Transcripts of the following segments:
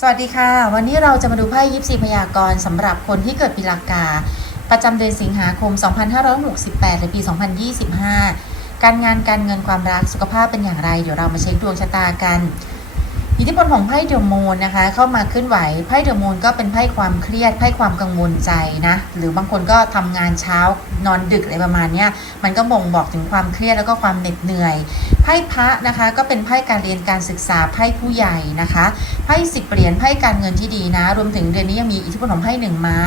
สวัสดีค่ะ วันนี้เราจะมาดูไพ่ยิปซีพยากรณ์สำหรับคนที่เกิดปีลากา ประจำเดือนสิงหาคม 2568 หรือปี 2025 การงานการเงินความรักสุขภาพเป็นอย่างไร เดี๋ยวเรามาเช็คดวงชะตากัน อิทธิพลของไพ่เดอะมูนนะคะ เข้ามาเคลื่อนไหวไพ่เดอะมูนก็เป็นไพ่ความเครียดไพ่ความกังวลใจนะหรือบางคนก็ทำงานเช้านอนดึกอะไรประมาณนี้มันก็บ่งบอกถึงความเครียดแล้วก็ความเหน็ดเหนื่อยไพ่พระนะคะก็เป็นไพ่การเรียนการศึกษาไพ่ผู้ใหญ่นะคะไพ่สิบเหรียญไพ่การเงินที่ดีนะ รวมถึงเดือนนี้ยังมีอิทธิพลของไพ่หนึ่งไม้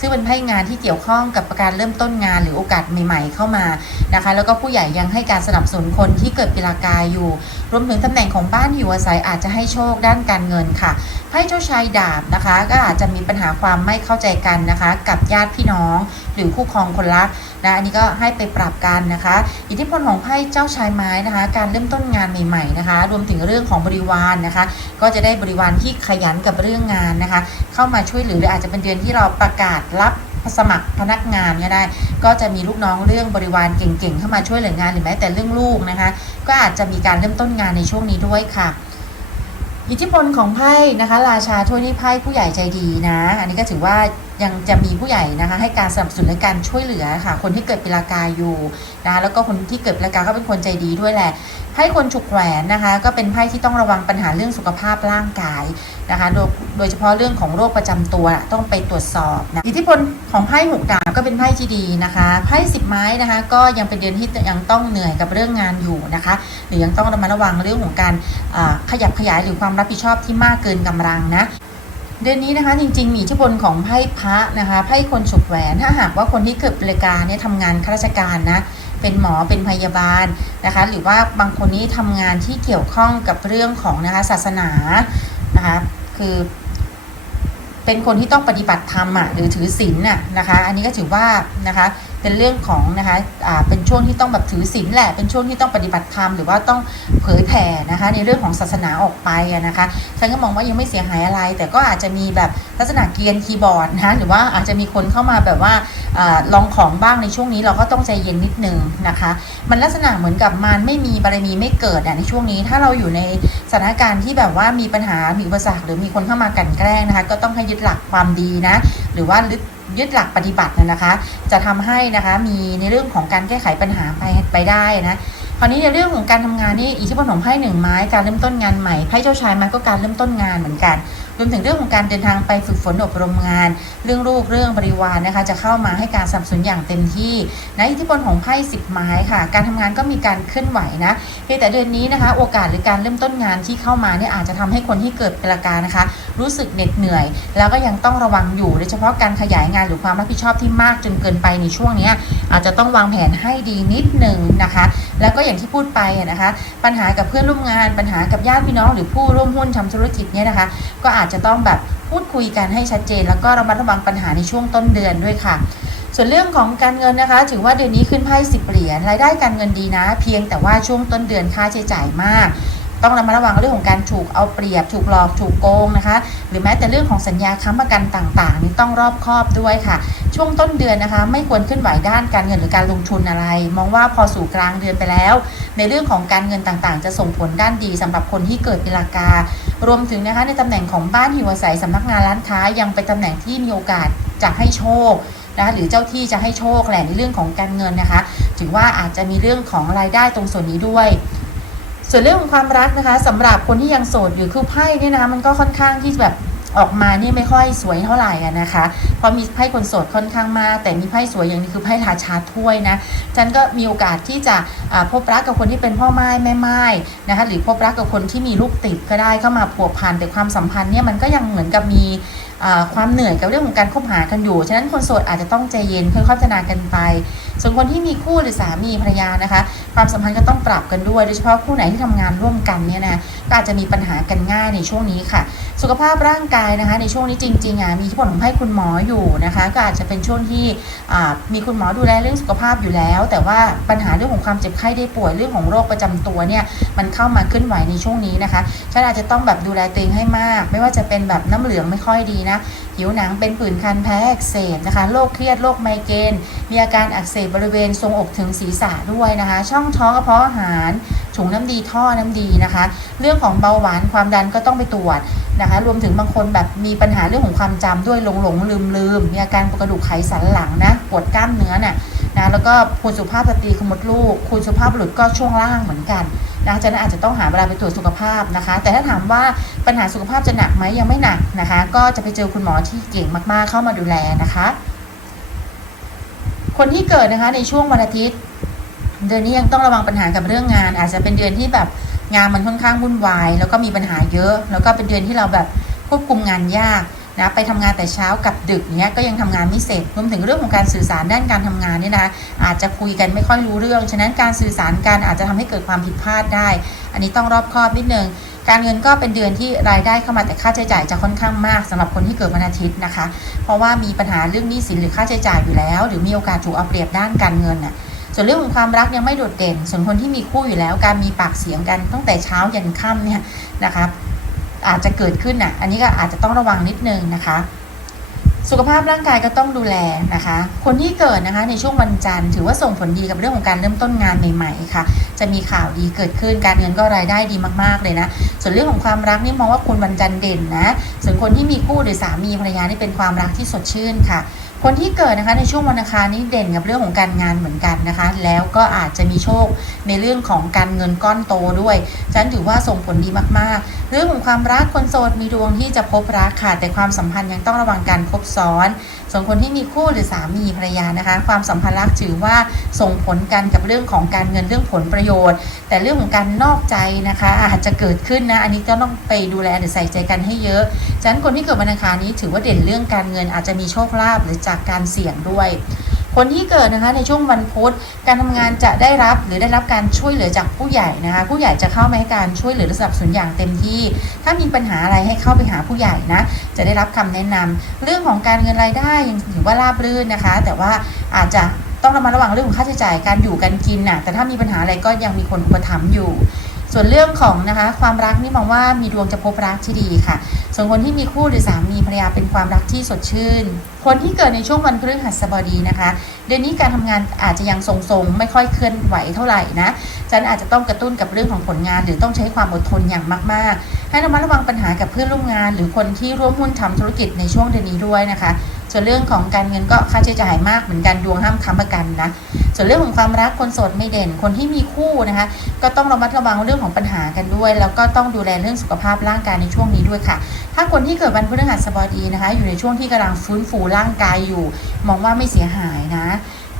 ซึ่งเป็นไพ่งานที่เกี่ยวข้องกับการเริ่มต้นงานหรือโอกาสใหม่ ๆ เข้ามานะคะ แล้วก็ผู้ใหญ่ยังให้การสนับสนุนคนที่เกิดปีละกายอยู่ รวมถึงตำแหน่งของบ้านอยู่อาศัยอาจจะให้โชคด้านการเงินค่ะไพ่เจ้าชายดาบนะคะ ก็อาจจะมีปัญหาความไม่เข้าใจกันนะคะ กับญาติพี่น้อง หรือคู่ครองคนรักนะอันนี้ก็ให้ไปปรับกันนะคะ อิทธิพลของไพ่เจ้าชายไม้นะคะ การเริ่มต้นงานใหม่ๆนะคะ รวมถึงเรื่องของบริวารนะคะ ก็จะได้บริวารที่ขยันกับเรื่องงานนะคะ เข้ามาช่วยเหลือหรืออาจจะเป็นเดือนที่เราประกาศรับสมัครพนักงานก็ได้ ก็จะมีลูกน้องเรื่องบริวารเก่งๆ เข้ามาช่วยเหลืองานหรือแม้แต่เรื่องลูกนะคะ ก็อาจจะมีการเริ่มต้นงานในช่วงนี้ด้วยค่ะ อิทธิพลของไพ่นะคะ ราชาถ้วยนี่ไพ่ผู้ใหญ่ใจดีนะ อันนี้ก็ถือว่า ยังจะมีผู้ใหญ่นะคะ ให้การสนับสนุนและการช่วยเหลือค่ะ คนที่เกิดปีละกาอยู่นะคะแล้วก็คนที่เกิดปีละกาก็เป็นคนใจดีด้วยแหละไพ่คนฉุกแหวนนะคะ ก็เป็นไพ่ที่ต้องระวังปัญหาเรื่องสุขภาพร่างกายนะคะ โดยโดยเฉพาะเรื่องของโรคประจำตัวต้องไปตรวจสอบนะอิทธิพลของไพ่หกดาบก็เป็นไพ่ที่ดีนะคะไพ่สิบไม้นะคะ ก็ยังเป็นเดือนที่ยังต้องเหนื่อยกับเรื่องงานอยู่นะคะ หรือยังต้องระมัดระวังเรื่องของการขยับขยายหรือความรับผิดชอบที่มากเกินกำลังนะ เดือนนี้นะคะจริงๆ มีอิทธิพลของไพ่พระนะคะไพ่คนฉกแหวนถ้าหากว่าคนที่เกิดบริการเนี่ยทำงานข้าราชการนะเป็นหมอเป็นพยาบาลนะคะหรือว่าบางคนนี้ทำงานที่เกี่ยวข้องกับเรื่องของนะคะศาสนานะคะคือเป็นคนที่ต้องปฏิบัติธรรมอะหรือถือศีลน่ะนะคะ อันนี้ก็ถือว่านะคะ เป็นเรื่องของนะคะอ่าเป็นช่วงที่ต้องแบบถือศีลแหละ เป็นช่วงที่ต้องปฏิบัติธรรมหรือว่าต้องเผยแผ่นะคะ ในเรื่องของศาสนาออกไปนะคะฉันก็มองว่ายังไม่เสียหายอะไร แต่ก็อาจจะมีแบบลักษณะเกียนคีย์บอร์ดนะคะหรือว่าอาจจะมีคนเข้ามาแบบว่าอาลองของบ้างในช่วงนี้เราก็ต้องใจเย็นนิดนึงนะคะ มันลักษณะเหมือนกับมารไม่มีบารมีไม่เกิดในช่วงนี้ ถ้าเราอยู่ในสถานการณ์ที่แบบว่ามีปัญหามีอุปสรรคหรือมีคนเข้ามากันแกล้งนะคะ ก็ต้องให้ยึดหลักความดีนะ หรือว่า ยึดหลักปฏิบัตินะคะ จะทำให้นะคะมีในเรื่องของการแก้ไขปัญหาไปไปได้นะคราวนี้ในเรื่องของการทำงานนี่อิทธิพลของไพ่หนึ่งไม้การเริ่มต้นงานใหม่ไพ่เจ้าชายไม้ก็การเริ่มต้นงานเหมือนกัน รวมถึงเรื่องของการเดินทางไปฝึกฝนอบรมงาน เรื่องลูกเรื่องบริวารนะคะ จะเข้ามาให้การสนับสนุนอย่างเต็มที่นะอิทธิพลของไพ่สิบไม้ค่ะ การทำงานก็มีการเคลื่อนไหวนะเพียงแต่เดือนนี้นะคะ โอกาสหรือการเริ่มต้นงานที่เข้ามาเนี่ยอาจจะทำให้คนที่เกิดปีละการนะคะ รู้สึกเหน็ดเหนื่อย แล้วก็ยังต้องระวังอยู่โดยเฉพาะการขยายงานหรือความรับผิดชอบที่มากจนเกินไปในช่วงนี้อาจจะต้องวางแผนให้ดีนิดหนึ่งนะคะ แล้วก็อย่างที่พูดไปนะคะ ปัญหากับเพื่อนร่วมงาน ปัญหากับญาติพี่น้องหรือผู้ร่วมหุ้นทำธุรกิจเนี่ยนะคะ ก็อาจจะต้องแบบพูดคุยกันให้ชัดเจน แล้วก็ระมัดระวังปัญหาในช่วงต้นเดือนด้วยค่ะ ส่วนเรื่องของการเงินนะคะ ถือว่าเดือนนี้ขึ้นไพ่สิบเหรียญรายได้การเงินดีนะ เพียงแต่ว่าช่วงต้นเดือนค่าใช้จ่ายมาก ต้องระมัดระวังเรื่องของการถูกเอาเปรียบ ถูกหลอกถูกโกงนะคะ หรือแม้แต่เรื่องของสัญญาค้ำประกันต่างๆ นี่ต้องรอบคอบด้วยค่ะ ช่วงต้นเดือนนะคะ ไม่ควรขึ้นไหวด้านการเงินหรือการลงทุนอะไร มองว่าพอสู่กลางเดือนไปแล้ว ในเรื่องของการเงินต่างๆ จะส่งผลด้านดีสำหรับคนที่เกิดปีละกา รวมถึงนะคะในตำแหน่งของบ้านที่อาศัยสำนักงานร้านค้ายังเป็นตำแหน่งที่มีโอกาสจะให้โชคนะคะหรือเจ้าที่จะให้โชคแหละในเรื่องของการเงินนะคะถือว่าอาจจะมีเรื่องของรายได้ตรงส่วนนี้ด้วย ส่วนเรื่องของความรักนะคะสำหรับคนที่ยังโสดอยู่คือไพ่เนี่ยนะมันก็ค่อนข้างที่แบบออกมานี่ไม่ค่อยสวยเท่าไหร่นะคะ เพราะมีไพ่คนโสดค่อนข้างมากแต่มีไพ่สวยอย่างนี้คือไพ่ราชาถ้วยนะฉันก็มีโอกาสที่จะพบรักกับคนที่เป็นพ่อไม้แม่ไม้นะคะหรือพบรักกับคนที่มีลูกติดก็ได้เข้ามาผัวพันแต่ความสัมพันธ์เนี่ยมันก็ยังเหมือนกับมีความเหนื่อยกับเรื่องของการคบหากันอยู่ ฉะนั้นคนโสดอาจจะต้องใจเย็นค่อยๆพัฒนากันไป ส่วนคนที่มีคู่หรือสามีภรรยานะคะ ความสัมพันธ์ก็ต้องปรับกันด้วยโดยเฉพาะคู่ไหนที่ทำงานร่วมกันเนี่ยนะก็อาจจะมีปัญหากันง่ายในช่วงนี้ค่ะ สุขภาพร่างกายนะคะ ในช่วงนี้จริงๆอะมีที่ผลของไพ่คุณหมออยู่นะคะ ก็อาจจะเป็นช่วงที่มีคุณหมอดูแลเรื่องสุขภาพอยู่แล้ว แต่ว่าปัญหาเรื่องของความเจ็บไข้ได้ป่วยเรื่องของโรคประจำตัวเนี่ยมันเข้ามาขึ้นไหวในช่วงนี้นะคะฉันอาจจะต้องแบบดูแลตัวเองให้มาก ไม่ว่าจะเป็นแบบน้ำเหลืองไม่ค่อยดีนะ ผิวหนังเป็นผื่นคันแพ้อักเสบนะคะโรคเครียดโรคไมเกรนมีอาการอักเสบบริเวณทรงอกถึงศีรษะด้วยนะคะ ช่องท้องกระเพาะอาหารถุงน้ำดีท่อน้ำดีนะคะ เรื่องของเบาหวานความดันก็ต้องไปตรวจนะคะ รวมถึงบางคนแบบมีปัญหาเรื่องของความจำด้วยหลงหลงลืมลืมมีอาการกระดูกไขสันหลังนะปวดกล้ามเนื้อน่ะ นะแล้วก็คุณสุภาพสตรีขมดลูก คุณสุภาพบุรุษก็ช่วงล่างเหมือนกันนะฉะนั้นอาจจะต้องหาเวลาไปตรวจสุขภาพนะคะ แต่ถ้าถามว่าปัญหาสุขภาพจะหนักไหมยังไม่หนักนะคะ ก็จะไปเจอคุณหมอที่เก่งมากๆเข้ามาดูแลนะคะ คนที่เกิดนะคะในช่วงวันอาทิตย์ เดือนนี้ยังต้องระวังปัญหากับเรื่องงาน อาจจะเป็นเดือนที่แบบงานมันค่อนข้างวุ่นวาย แล้วก็มีปัญหาเยอะ แล้วก็เป็นเดือนที่เราแบบควบคุมงานยาก นะไปทำงานแต่เช้ากับดึกเนี้ยก็ยังทำงานไม่เสร็จรวมถึงเรื่องของการสื่อสารด้านการทำงานเนี่ยนะอาจจะคุยกันไม่ค่อยรู้เรื่อง ฉะนั้นการสื่อสารกันอาจจะทำให้เกิดความผิดพลาดได้ อันนี้ต้องรอบคอบนิดนึงการเงินก็เป็นเดือนที่รายได้เข้ามาแต่ค่าใช้จ่ายจะค่อนข้างมากสำหรับคนที่เกิดวันอาทิตย์นะคะ เพราะว่ามีปัญหาเรื่องหนี้สินหรือค่าใช้จ่ายอยู่แล้ว หรือมีโอกาสถูกเอาเปรียบด้านการเงินน่ะส่วนเรื่องของความรักยังไม่โดดเด่น ส่วนคนที่มีคู่อยู่แล้ว การมีปากเสียงกันตั้งแต่เช้ายันค่ำเนี่ยนะคะ อาจจะเกิดขึ้นอะ อันนี้ก็อาจจะต้องระวังนิดนึงนะคะ สุขภาพร่างกายก็ต้องดูแลนะคะ คนที่เกิดนะคะในช่วงวันจันทร์ถือว่าส่งผลดีกับเรื่องของการเริ่มต้นงานใหม่ๆค่ะ จะมีข่าวดีเกิดขึ้นการเงินก็รายได้ดีมากๆเลยนะ ส่วนเรื่องของความรักนี่มองว่าคุณวันจันทร์เด่นนะ ส่วนคนที่มีคู่หรือสามีภรรยานี่เป็นความรักที่สดชื่นค่ะ คนที่เกิดนะคะในช่วงวันอังคารนี้เด่นกับเรื่องของการงานเหมือนกันนะคะ แล้วก็อาจจะมีโชคในเรื่องของการเงินก้อนโตด้วยฉะนันถือว่าส่งผลดีมากๆ เรื่องของความรักคนโสดมีดวงที่จะพบรักค่ะแต่ความสัมพันธ์ยังต้องระวังการคบซ้อน ส่วนคนที่มีคู่หรือสามีภรรยานะคะ ความสัมพันธ์รักถือว่าส่งผลกันกับเรื่องของการเงินเรื่องผลประโยชน์ แต่เรื่องของการนอกใจนะคะ อาจจะเกิดขึ้นนะ อันนี้ก็ต้องไปดูแลหรือใส่ใจกันให้เยอะ ฉะนั้นคนที่เกิดวันอังคารนี้ถือว่าเด่นเรื่องการเงินอาจจะมีโชคลาภหรือจากการเสี่ยงด้วย คนที่เกิดนะคะในช่วงวันพุธการทำงานจะได้รับหรือได้รับการช่วยเหลือจากผู้ใหญ่นะคะ ผู้ใหญ่จะเข้ามาให้การช่วยเหลือและสนับสนุนอย่างเต็มที่ ถ้ามีปัญหาอะไรให้เข้าไปหาผู้ใหญ่นะ จะได้รับคำแนะนำเรื่องของการเงินรายได้ยังถือว่าราบรื่นนะคะ แต่ว่าอาจจะต้องระมัดระวังเรื่องของค่าใช้จ่ายการอยู่การกินน่ะแต่ถ้ามีปัญหาอะไรก็ยังมีคนอุปถัมภ์อยู่ ส่วนเรื่องของนะคะความรักนี่มองว่ามีดวงจะพบรักที่ดีค่ะ ส่วนคนที่มีคู่หรือสามีภรรยาเป็นความรักที่สดชื่น คนที่เกิดในช่วงวันพฤหัสบดีนะคะ เดือนนี้การทำงานอาจจะยังทรงๆ ไม่ค่อยเคลื่อนไหวเท่าไหร่นะฉันอาจจะต้องกระตุ้นกับเรื่องของผลงาน หรือต้องใช้ความอดทนอย่างมาก ๆ ให้ระมัดระวังปัญหากับเพื่อนร่วมงาน หรือคนที่ร่วมหุ้นทำธุรกิจในช่วงเดือนนี้ด้วยนะคะ ส่วนเรื่องของการเงินก็ค่าใช้จ่ายมากเหมือนกันดวงห้ามค้ำประกันนะ ส่วนเรื่องของความรักคนโสดไม่เด่น คนที่มีคู่นะคะ ก็ต้องระมัดระวังเรื่องของปัญหากันด้วย แล้วก็ต้องดูแลเรื่องสุขภาพร่างกายในช่วงนี้ด้วยค่ะ ถ้าคนที่เกิดวันพฤหัสบดีนะคะ อยู่ในช่วงที่กำลังฟื้นฟูร่างกายอยู่ มองว่าไม่เสียหายนะ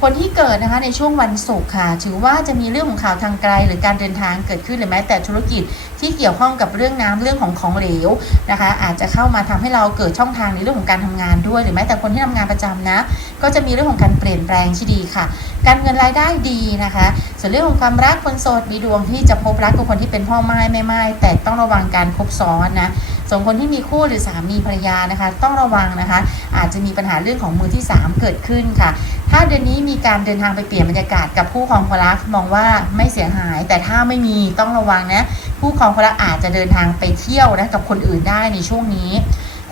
คนที่เกิดนะคะในช่วงวันศุกร์ค่ะ ถือว่าจะมีเรื่องของข่าวทางไกล หรือการเดินทางเกิดขึ้นหรือแม้แต่ธุรกิจที่เกี่ยวข้องกับเรื่องน้ำเรื่องของของเหลวนะคะ อาจจะเข้ามาทำให้เราเกิดช่องทางในเรื่องของการทำงานด้วย หรือแม้แต่คนที่ทำงานประจำนะ ก็จะมีเรื่องของการเปลี่ยนแปลงที่ดีค่ะ การเงินรายได้ดีนะคะ ส่วนเรื่องของความรักคนโสดมีดวงที่จะพบรักกับคนที่เป็นพ่อไม้แม่ไม้แต่ต้องระวังการคบซ้อนนะ ส่วนคนที่มีคู่หรือสามีภรรยานะคะ ต้องระวังนะคะ อาจจะมีปัญหาเรื่องของมือที่ 3 เกิดขึ้นค่ะ ถ้าเดือนนี้มีการเดินทางไปเปลี่ยนบรรยากาศกับผู้ครองคนรักมองว่าไม่เสียหาย แต่ถ้าไม่มีต้องระวังนะผู้ครองคนรักอาจจะเดินทางไปเที่ยวนะกับคนอื่นได้ในช่วงนี้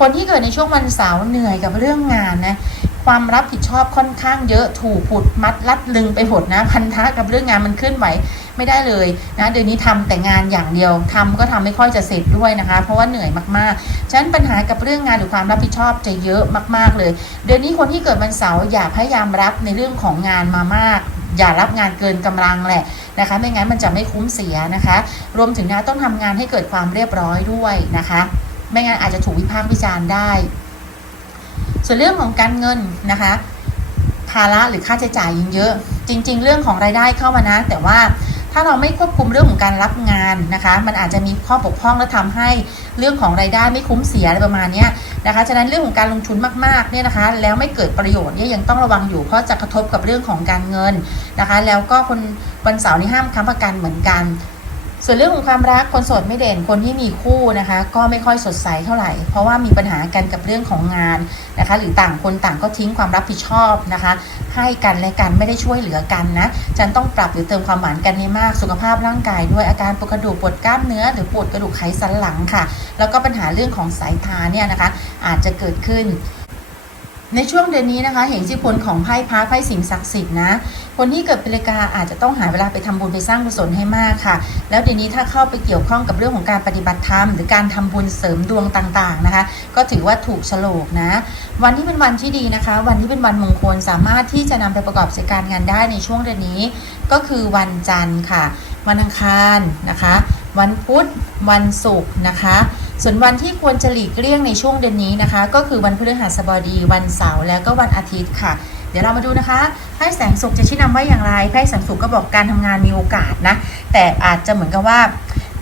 คนที่เกิดในช่วงวันเสาร์เหนื่อยกับเรื่องงานนะ ความรับผิดชอบค่อนข้างเยอะถูกผูดมัดรัดลึงไปหมดนะพันธะกับเรื่องงานมันเคลื่อนไหวไม่ได้เลยนะเดือนนี้ทำแต่งานอย่างเดียวทำก็ทำไม่ค่อยจะเสร็จด้วยนะคะ เพราะว่าเหนื่อยมากๆฉะนั้นปัญหากับเรื่องงานหรือความรับผิดชอบจะเยอะมากๆเลย เดือนนี้คนที่เกิดวันเสาร์อย่าพยายามรับในเรื่องของงานมามากอย่ารับงานเกินกำลังแหละนะคะ ไม่งั้นมันจะไม่คุ้มเสียนะคะ รวมถึงนะต้องทำงานให้เกิดความเรียบร้อยด้วยนะคะ ไม่งั้นอาจจะถูกวิพากษ์วิจารณ์ได้ ส่วนเรื่องของการเงินนะคะภาระหรือค่าใช้จ่ายยังเยอะ จริง ๆ เรื่องของรายได้เข้ามานะ แต่ว่าถ้าเราไม่ควบคุมเรื่องของการรับงานนะคะ มันอาจจะมีข้อบกพร่องและทำให้เรื่องของรายได้ไม่คุ้มเสียอะไรประมาณนี้นะคะฉะนั้นเรื่องของการลงทุนมากๆเนี่ยนะคะ แล้วไม่เกิดประโยชน์เนี่ยยังต้องระวังอยู่เพราะจะกระทบกับเรื่องของการเงินนะคะ แล้วก็คนวันเสาร์นี้ห้ามค้ำประกันเหมือนกัน ส่วนเรื่องของความรักคนโสดไม่เด่นคนที่มีคู่นะคะ ก็ไม่ค่อยสดใสเท่าไหร่ เพราะว่ามีปัญหากันกับเรื่องของงานนะคะ หรือต่างคนต่างก็ทิ้งความรับผิดชอบนะคะ ให้กันและกันไม่ได้ช่วยเหลือกันนะฉันต้องปรับหรือเติมความหวานกันให้มากสุขภาพร่างกายด้วยอาการปวดกระดูกปวดกล้ามเนื้อ หรือปวดกระดูกไขสันหลังค่ะ แล้วก็ปัญหาเรื่องของสายตาเนี่ยนะคะ อาจจะเกิดขึ้น ในช่วงเดือนนี้นะคะ เห็นอิทธิพลของไพ่พระไพ่สิ่งศักดิ์สิทธิ์นะ คนที่เกิดเปีลกาอาจจะต้องหาเวลาไปทำบุญไปสร้างกุศลให้มากค่ะ แล้วเดี๋ยวนี้ถ้าเข้าไปเกี่ยวข้องกับเรื่องของการปฏิบัติธรรม หรือการทำบุญเสริมดวงต่างๆนะคะ ก็ถือว่าถูกโฉลกนะ วันที่เป็นวันที่ดีนะคะ วันที่เป็นวันมงคลสามารถที่จะนำไปประกอบกิจการงานได้ในช่วงเดือนนี้ ก็คือวันจันทร์ค่ะ วันอังคารนะคะ วันพุธวันศุกร์นะคะ ส่วนวันที่ควรจะหลีกเลี่ยงในช่วงเดือนนี้นะคะ ก็คือวันพฤหัสบดี วันเสาร์แล้วก็วันอาทิตย์ค่ะ เดี๋ยวเรามาดูนะคะไพ่แสงสุขจะชี้นำว่าอย่างไรไพ่แสงสุขก็บอกการทำงานมีโอกาสนะ แต่อาจจะเหมือนกับว่า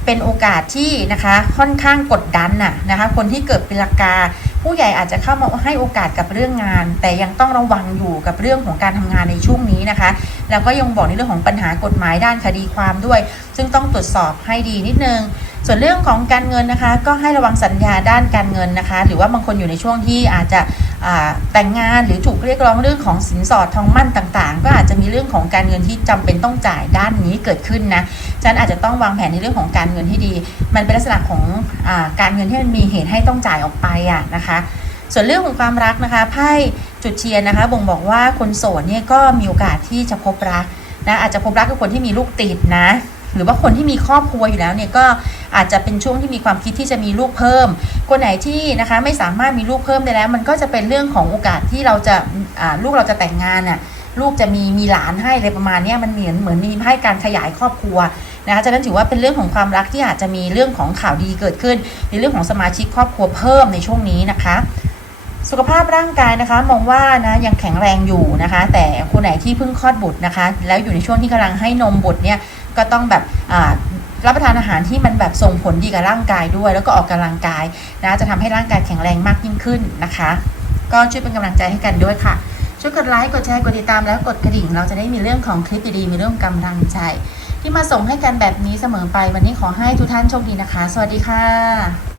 เป็นโอกาสที่นะคะค่อนข้างกดดันน่ะนะคะ คนที่เกิดปีละกา ผู้ใหญ่อาจจะเข้ามาให้โอกาสกับเรื่องงาน แต่ยังต้องระวังอยู่กับเรื่องของการทำงานในช่วงนี้นะคะ แล้วก็ยังบอกในเรื่องของปัญหากฎหมายด้านคดีความด้วย ซึ่งต้องตรวจสอบให้ดีนิดนึงส่วนเรื่องของการเงินนะคะ ก็ให้ระวังสัญญาด้านการเงินนะคะ หรือว่าบางคนอยู่ในช่วงที่อาจจะแต่งงานหรือถูกเรียกร้องเรื่องของสินสอดทองมั่นต่างๆ ก็อาจจะมีเรื่องของการเงินที่จำเป็นต้องจ่ายด้านนี้เกิดขึ้นนะ ฉะนันอาจจะต้องวางแผนในเรื่องของการเงินที่ดี มันเป็นลักษณะของอการเงินที่มันมีเหตุให้ต้องจ่ายออกไปอะนะคะส่วนเรื่องของความรักนะคะไพ่จุดเทียนนะคะ บ่งบอกว่าคนโสดเนี่ยก็มีโอกาสที่จะพบรักนะอาจจะพบรักกับคนที่มีลูกติดนะ หรือว่าคนที่มีครอบครัวอยู่แล้วเนี่ยก็อาจจะเป็นช่วงที่มีความคิดที่จะมีลูกเพิ่ม คนไหนที่นะคะไม่สามารถมีลูกเพิ่มได้แล้ว มันก็จะเป็นเรื่องของโอกาสที่เราจะลูกเราจะแต่งงานน่ะ ลูกจะมีมีหลานให้อะไรประมาณนี้มันเหมือนเหมือนมีให้การขยายครอบครัวนะคะฉะนั้นถือว่าเป็นเรื่องของความรักที่อาจจะมีเรื่องของข่าวดีเกิดขึ้น ในเรื่องของสมาชิกครอบครัวเพิ่มในช่วงนี้นะคะ สุขภาพร่างกายนะคะ มองว่านะยังแข็งแรงอยู่นะคะ แต่คนไหนที่เพิ่งคลอดบุตรนะคะ แล้วอยู่ในช่วงที่กำลังให้นมบุตรเนี่ยก็ต้องแบบรับประทานอาหารที่มันแบบส่งผลดีกับร่างกายด้วย แล้วก็ออกกำลังกายนะจะทำให้ร่างกายแข็งแรงมากยิ่งขึ้นนะคะ ก็ช่วยเป็นกำลังใจให้กันด้วยค่ะ ช่วยกดไลค์ กดแชร์ กดติดตามแล้วกดกระดิ่ง เราจะได้มีเรื่องของคลิปดีๆ มีเรื่องกำลังใจ ที่มาส่งให้กันแบบนี้เสมอไป วันนี้ขอให้ทุกท่านโชคดีนะคะ สวัสดีค่ะ